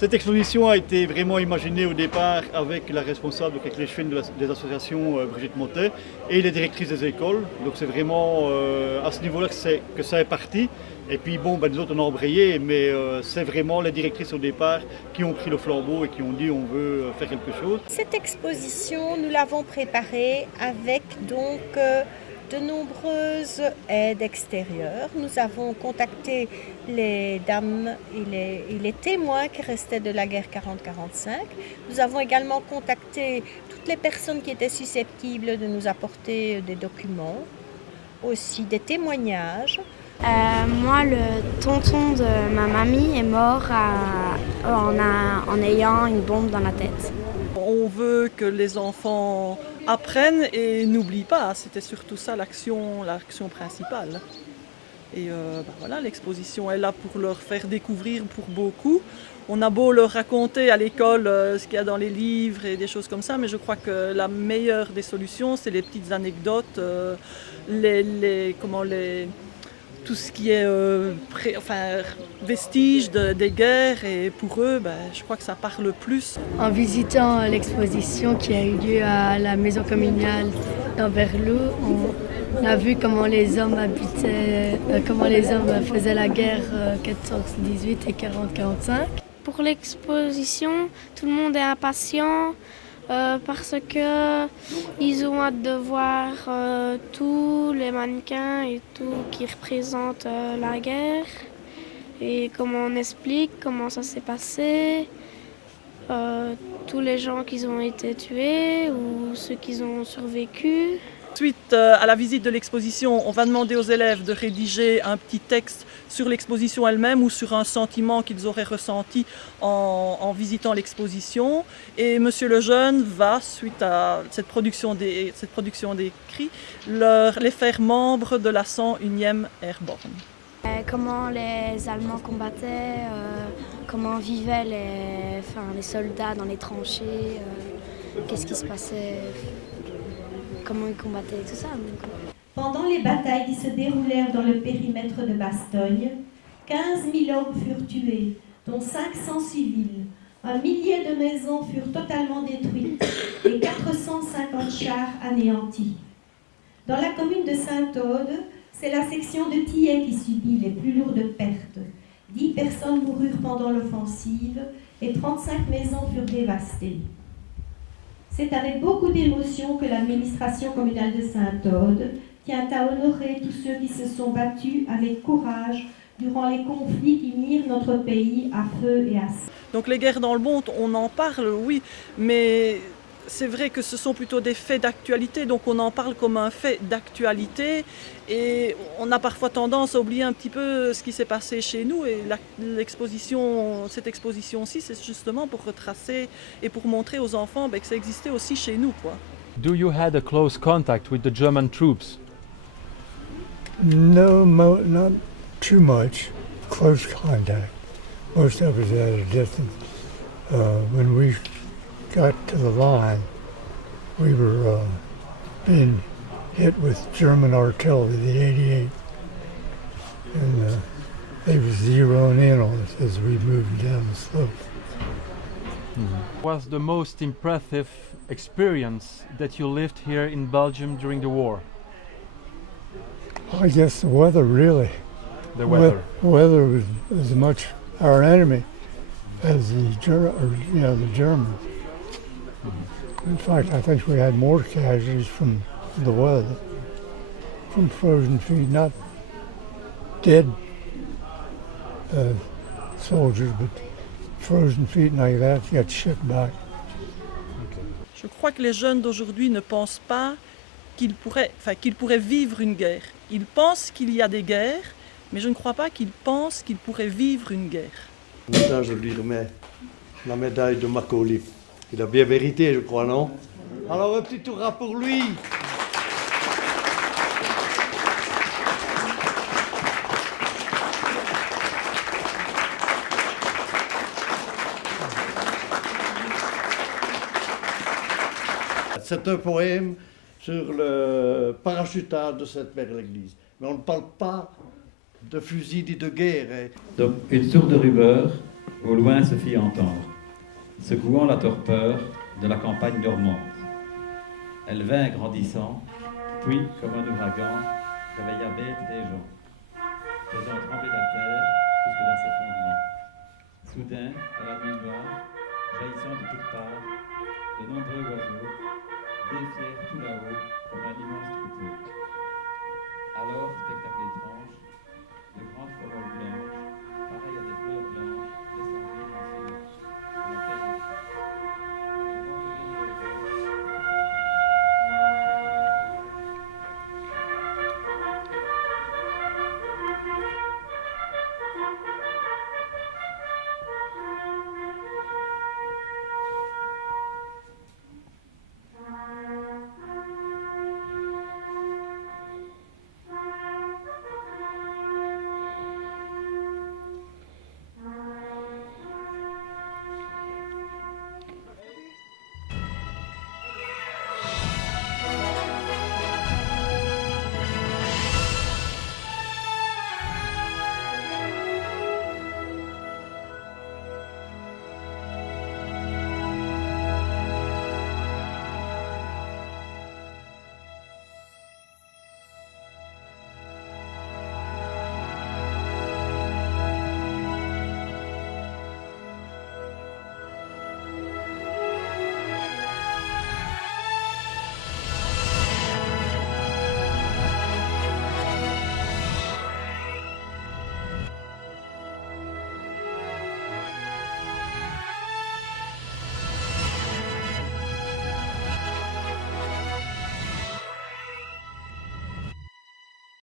Cette exposition a été vraiment imaginée au départ avec la responsable, donc avec les chefs des associations Brigitte Mottet et les directrices des écoles. Donc c'est vraiment à ce niveau-là que ça est parti. Et puis bon, nous autres on a embrayé, mais c'est vraiment les directrices au départ qui ont pris le flambeau et qui ont dit on veut faire quelque chose. Cette exposition, nous l'avons préparée avec donc de nombreuses aides extérieures. Nous avons contacté les dames et les témoins qui restaient de la guerre 40-45. Nous avons également contacté toutes les personnes qui étaient susceptibles de nous apporter des documents, aussi des témoignages. Moi, le tonton de ma mamie est mort en ayant une bombe dans la tête. On veut que les enfants apprennent et n'oublient pas. C'était surtout ça l'action principale. Et voilà, l'exposition est là pour leur faire découvrir pour beaucoup. On a beau leur raconter à l'école ce qu'il y a dans les livres et des choses comme ça, mais je crois que la meilleure des solutions, c'est les petites anecdotes, tout ce qui est vestige des guerres, et pour eux, je crois que ça parle plus. En visitant l'exposition qui a eu lieu à la maison communale d'Anverlou, on a vu comment les hommes habitaient, comment les hommes faisaient la guerre 14-18 et 40-45. Pour l'exposition, tout le monde est impatient. Parce que ils ont hâte de voir tous les mannequins et tout qui représentent la guerre et comment on explique comment ça s'est passé, tous les gens qui ont été tués ou ceux qui ont survécu. Suite à la visite de l'exposition, on va demander aux élèves de rédiger un petit texte sur l'exposition elle-même ou sur un sentiment qu'ils auraient ressenti en visitant l'exposition. Et Monsieur Lejeune va, suite à cette production d'écrits, les faire membres de la 101e Airborne. Comment les Allemands combattaient, comment vivaient les soldats dans les tranchées, qu'est-ce qui se passait, comment ils combattaient, tout ça. Pendant les batailles qui se déroulèrent dans le périmètre de Bastogne, 15 000 hommes furent tués, dont 500 civils. Un millier de maisons furent totalement détruites et 450 chars anéantis. Dans la commune de Sainte-Aude, c'est la section de Thillay qui subit les plus lourdes pertes. 10 personnes moururent pendant l'offensive et 35 maisons furent dévastées. C'est avec beaucoup d'émotion que l'administration communale de Sainte-Aude tient à honorer tous ceux qui se sont battus avec courage durant les conflits qui mirent notre pays à feu et à sang. Donc les guerres dans le monde, on en parle, oui, mais c'est vrai que ce sont plutôt des faits d'actualité, donc on en parle comme un fait d'actualité et on a parfois tendance à oublier un petit peu ce qui s'est passé chez nous, et cette exposition-ci, c'est justement pour retracer et pour montrer aux enfants que ça existait aussi chez nous, quoi. Do you had a close contact with the German troops? No, not too much close contact. Most of us at a distance. When we got to the line, we were being hit with German artillery, the 88, and they were zeroing in on us as we moved down the slope. What was the most impressive experience that you lived here in Belgium during the war? I guess the weather, really. The weather. Weather was as much our enemy as the Germans. In fact, I think we had more casualties from the weather, from frozen feet, not dead soldiers, but frozen feet like that, got shipped back. Je crois que les jeunes d'aujourd'hui ne pensent pas qu'ils pourraient vivre une guerre. Ils pensent qu'il y a des guerres, mais je ne crois pas qu'ils pensent qu'ils pourraient vivre une guerre. Maintenant, je lui remets la médaille de Macaulay. Il a bien mérité, je crois, non? Alors, un petit hurrah pour lui! C'est un poème sur le parachutage de cette vers l'église. Mais on ne parle pas de fusil ni de guerre. Donc, une sourde rumeur au loin se fit entendre, secouant la torpeur de la campagne normande. Elle vint grandissant, puis, comme un ouragan, réveilla bêtes et gens, faisant trembler la terre jusque dans ses fondements. Soudain, à la nuit noire, jaillissant de toutes parts, de nombreux oiseaux défièrent tout là-haut comme un immense troupeau. Alors, spectacle étrange, de grandes formes blanches